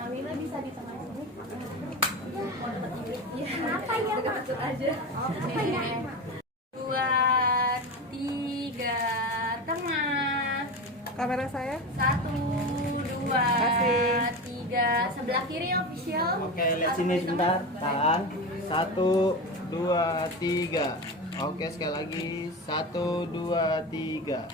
Nawila bisa di tengah sini. Ya, apa ya? Dekat aja. Oke. 2, 3, tengah. Kamera saya. 1, 2, 3. Sebelah kiri official. Oke, lihat sini sebentar. Tahan. 1, 2, 3. Oke, sekali lagi. 1, 2, 3.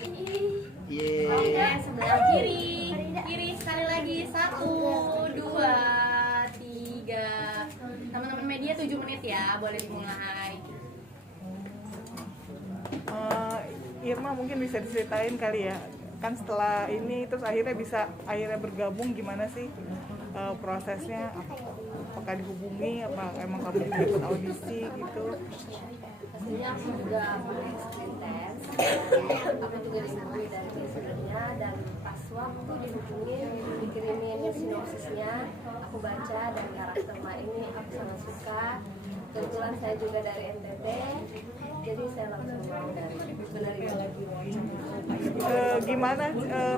Yeay. Oke, sebelah kiri. Kiri sekali lagi. 1, 2, 3. Teman-teman media 7 menit ya, boleh dimulai. Irma mungkin bisa diceritain kali ya, kan setelah ini terus akhirnya bergabung, gimana sih prosesnya? Apakah dihubungi, apa emang kamu juga ikut audisi gitu? Sebenarnya aku juga pernah screen test, aku juga dihubungi dari sebelumnya, dan pas waktu dihubungi dikirimin sinopsisnya, aku baca dan karakter Ma ini aku sangat suka. Kebetulan saya juga dari NTT, jadi saya langsung mau dan menerima. Gimana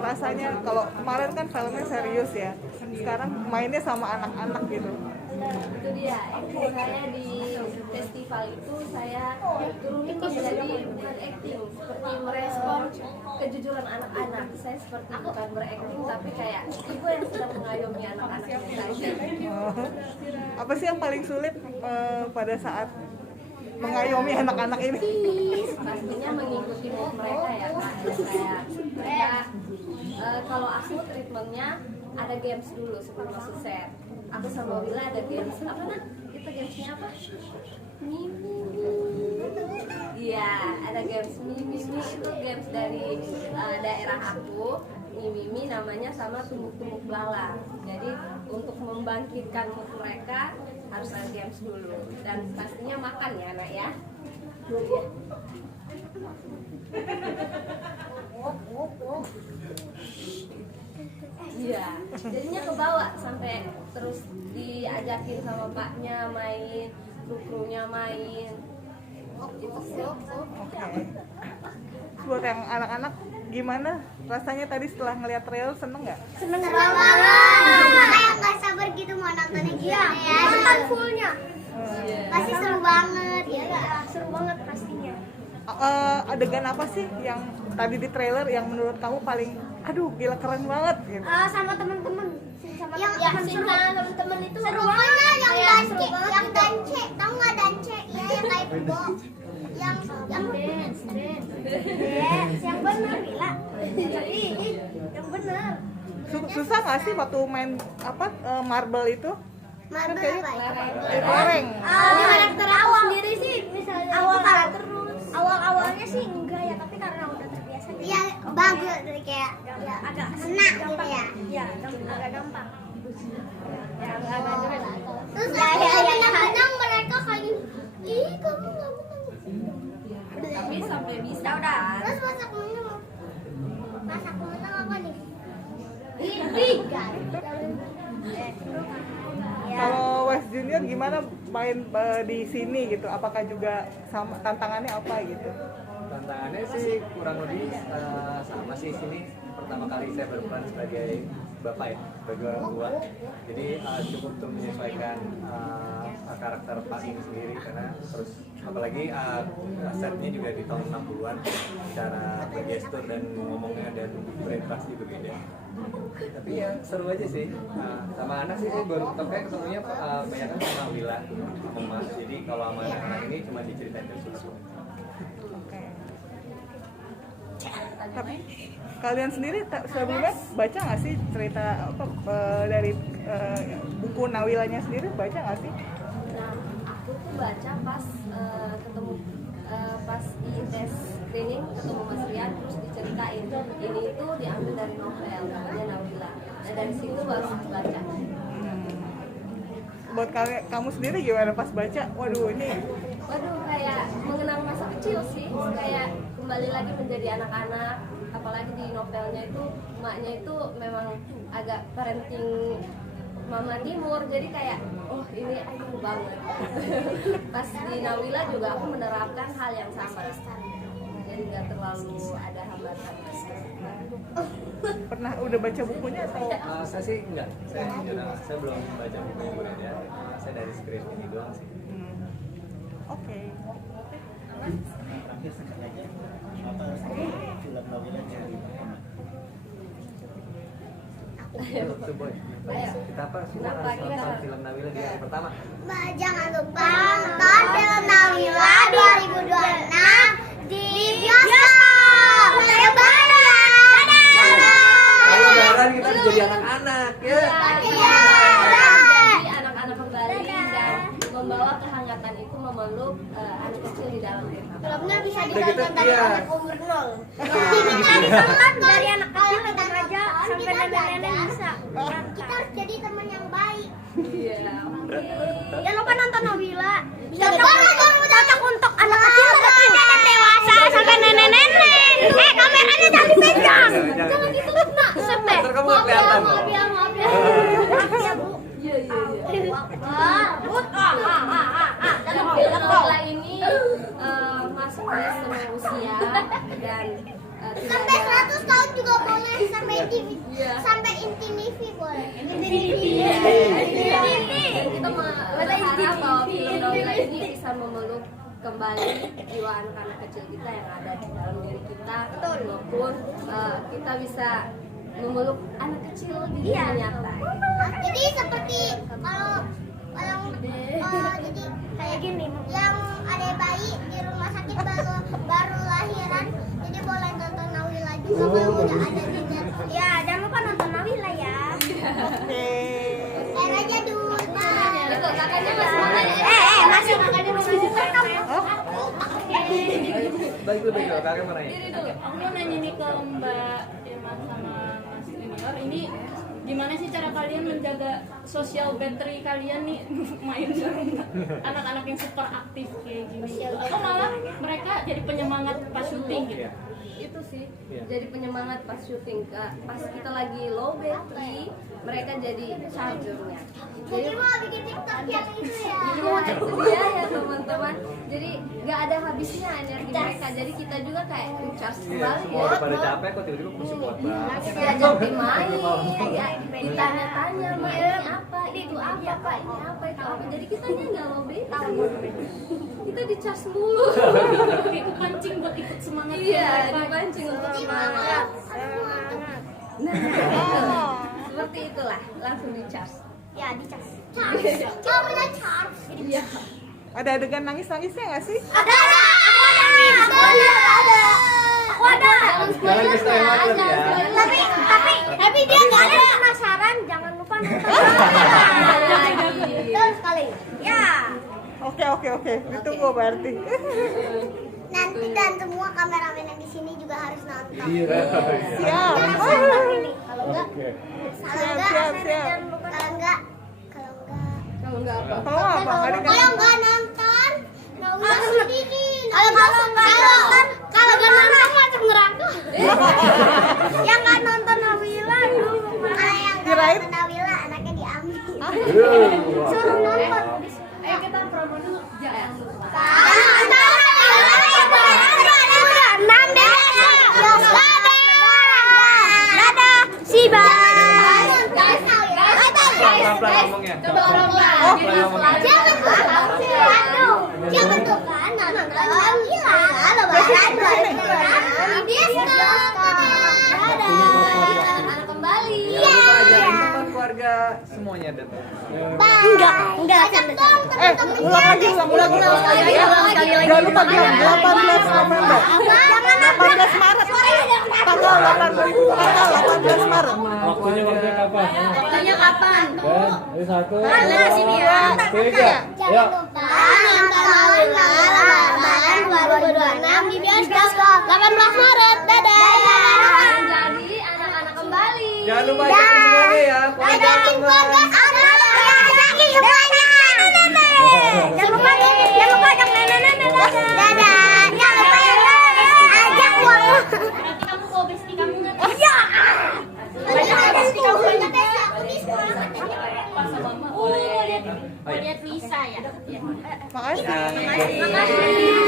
rasanya kalau kemarin kan filmnya serius ya, sekarang mainnya sama anak-anak gitu? Itu dia, saya di festival itu saya turunin menjadi bukan acting, seperti merespon kejujuran anak-anak. Saya seperti bukan berakting tapi kayak ibu yang sedang mengayomi anak-anak saja. Apa sih yang paling sulit pada saat mengayomi anak-anak ini? Pastinya mengikuti mood mereka ya Kak. Kayak mereka kalau aku treatmentnya ada games dulu sebelum masuk set. Aku sama Wila ada games apa nak? Kita gamesnya apa? Mimi. Iya, ada games Mimi. Itu games dari daerah aku. Mimi namanya sama tumbuk-tumbuk lala. Jadi untuk membangkitkan mood mereka harus ada games dulu, dan pastinya makan ya anak ya. Iya, jadinya kebawa sampai terus diajakin sama paknya main, kru-krunya main. Oke. Buat yang anak-anak gimana rasanya tadi setelah ngeliat trailer, seneng nggak? Seneng banget. Kayak nggak sabar gitu mau nontonnya gimana ya. Nonton fullnya. Pasti seru banget. Iya, seru banget pastinya. Adegan apa sih yang tadi di trailer yang menurut kamu paling, aduh gila keren banget gitu? Sama temen-temen. Sama yang temen-temen itu seru banget. Yang dance, tahu nggak dance? Iya, yang kayak Bo. Yang dance. Yang benar gila. Yang benar. Susah nggak sih waktu main marble itu? Marble apa ya? Goreng. Karakter aku sendiri sih misalnya awal-awalnya sih enggak ya, tapi karena udah terbiasa iya bagus dari kayak ya agak senang gitu ya. Iya, agak gampang. Ya agak gampang. Terus kadang mereka kayak ih kamu enggak menang. Tapi sampai bisa udah. Terus masak menang apa nih? Ini Kalau West Junior gimana main di sini gitu? Apakah juga sama, tantangannya apa gitu? Tantangannya sih kurang lebih sama sih. Sini pertama kali saya berperan sebagai bapak ya, sebagai orang tua. Jadi cukup untuk menyesuaikan karakter Pak ini sendiri, karena terus apalagi setnya juga di tahun 60-an, cara bergestur dan ngomongnya dan berinteraksi berbeda. Tapi ya seru aja sih. Sama anak sih saya baru ketemunya banyak kan sama Wila, sama Mas. Jadi kalau sama anak-anak ini cuma diceritain terus. Oke. Tapi kalian sendiri sebelumnya baca nggak sih cerita dari buku Nawilanya sendiri, baca nggak sih? Nah, aku tuh baca pas ketemu pas di tes screening ketemu Mas Rian, terus diceritain ini itu diambil dari novel namanya Nawila. Nah dari situ baru aku baca. Buat kamu sendiri gimana pas baca? Waduh Kayak mengenang masa kecil sih, kayak kembali lagi menjadi anak-anak. Apalagi di novelnya itu emaknya itu memang agak parenting Mama Timur, jadi kayak oh ini aku banget. Pas di Nawila juga aku menerapkan hal yang sama, jadi nggak terlalu ada hambatan. Pernah udah baca bukunya atau? Saya sih enggak, saya belum baca bukunya Bu Nadia. Saya dari screen ini doang sih. Oke. Terakhir sekali lagi, apa film Nabila dari pertama? Itu boy. Kita apa? Semua harus nonton film Nabila di hari pertama. Jangan lupa nonton film Nabila 2026 di bioskop. Lebaran. Kalau lebaran kita jadi anak-anak ya. Jadi anak-anak kembali dan membawa kehangatan itu memeluk anak kecil di dalam rumah. Filmnya bisa Udah gitu, ditonton dari iya. anak umur 0. Kita ditonton dari anak kecil ke remaja sampai nenek-nenek bisa. Kita harus jadi teman yang baik. Iya. Jangan lupa nonton Nabila. Cocok untuk anak kecil sampai dewasa sampai nenek-nenek. Kameranya jangan dipegang. Jangan ditutup nak. Sampai. Ntar kamu nggak kelihatan loh. Maaf ya, maaf ya Bu. Iya. Dalam Film Nabila ini masuk di semua usia dan tidak sampai ada 100 tahun juga boleh, sampai sampai Infinity boleh. dan kita berharap bahwa film Nabila ini bisa memeluk kembali jiwa anak-anak kecil kita yang ada di dalam diri kita maupun kita bisa memeluk anak kecil di dunia nyata. Jadi seperti kalau jadi kayak gini, yang ada bayi di rumah sakit baru lahiran, jadi boleh nonton Nabila juga kalau udah ada di net. Ya, jangan lupa nonton Nabila ya. Aja dulu. Itu kakaknya masih Masih kakaknya masih direkam. Baik, kakak mau nanya. Aku mau nanya nih ke Mbak Irma sama Mas Junior, ini gimana sih cara kalian menjaga sosial battery kalian nih main bareng anak-anak yang super aktif kayak gini? Atau malah mereka jadi penyemangat pas syuting gitu? itu sih jadi penyemangat pas syuting. Pas kita lagi low battery mereka jadi chargernya. Jadi mau bikin TikTok yang itu ya. Iya, itu dia ya teman-teman. Jadi nggak ada habisnya energi mereka. Jadi kita juga kayak recharge kembali Semua ya. udah pada capek kok tiba-tiba masih kuat banget. Diajak main, ya, ditanya-tanya mainnya apa, itu apa pak, ini apa, itu apa. Jadi kitanya nggak low battery. Kita di-charge mulu. Kayak kepancing buat ikut semangat. Iya, dipancing untuk semangat. Nah, itu. Seperti itulah, langsung di-charge. Ya, dicas. Coba charge. Iya. Ada adegan nangis-nangisnya nggak sih? Ada. Aku ada. Jangan kesel ya. Tapi dia nggak ada penasaran. Jangan lupa nonton. Terus sekali. Ya. Oke. Ditunggu berarti. Nanti dan semua kameramen yang di sini juga harus nonton. Iya. Siap. Kalau enggak, Siap. kalau enggak apa? Kalau apa? Nggak dikasih. Kalau enggak nonton, Nabila sendiri. Kalau enggak nonton masuk neraka. Yang enggak nonton Nabila dulu. Yang enggak nonton Nabila anaknya diambil. Suruh nonton. Ayo kita promo dulu. Jangan lupa. Dadah, si Pelan-pelan ngomongnya. Jangan tuh kan nonton Nabila lebaran 2026 di bioskop. Anak kembali. Jangan lupa ajakin teman keluarga semuanya datang. Enggak. Ajak dong teman-temannya. Ulang lagi. Jangan lupa bilang 18 November. 18 Maret. Tanggal 18 Maret. Waktunya kapan? Waktunya kapan? Ini satu, Mana sini ya? tiga. Jangan lupa nonton Nabila lebaran 2026 di bioskop 18 Maret. Dadah. Jadi anak-anak kembali. Jangan lupa ajakin semuanya ya. Ajakin keluarga ada. Ajakin semuanya. Jangan lupa ajak nenek-nenek. Dadah. Jangan lupa ajak keluarga. Berarti kamu bawa bestie kamu nggak? Iya. Banyak bestie kamu banyak bestie aku di sekolah. Pas sama mama. Oh, lihat Lisa ya. Makasih. Makasih. Makasih.